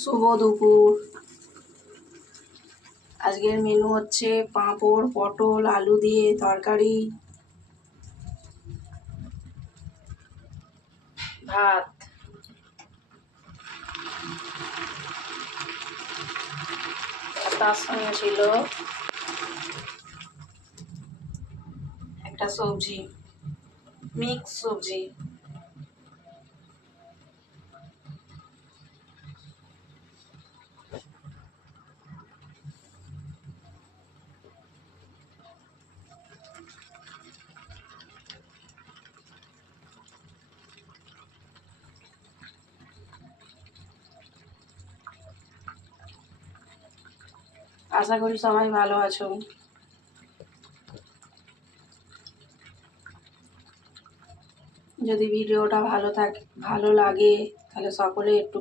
শুভ দুপুর। আজকের মেনু হচ্ছে পাঁপড়, পটল, আলু দিয়ে তরকারি, ভাত। তার সঙ্গে ছিল একটা সবজি, মিক্স সবজি। আশা করি সবাই ভালো আছো। যদি ভিডিওটা ভালো লাগে তাহলে সকলে একটু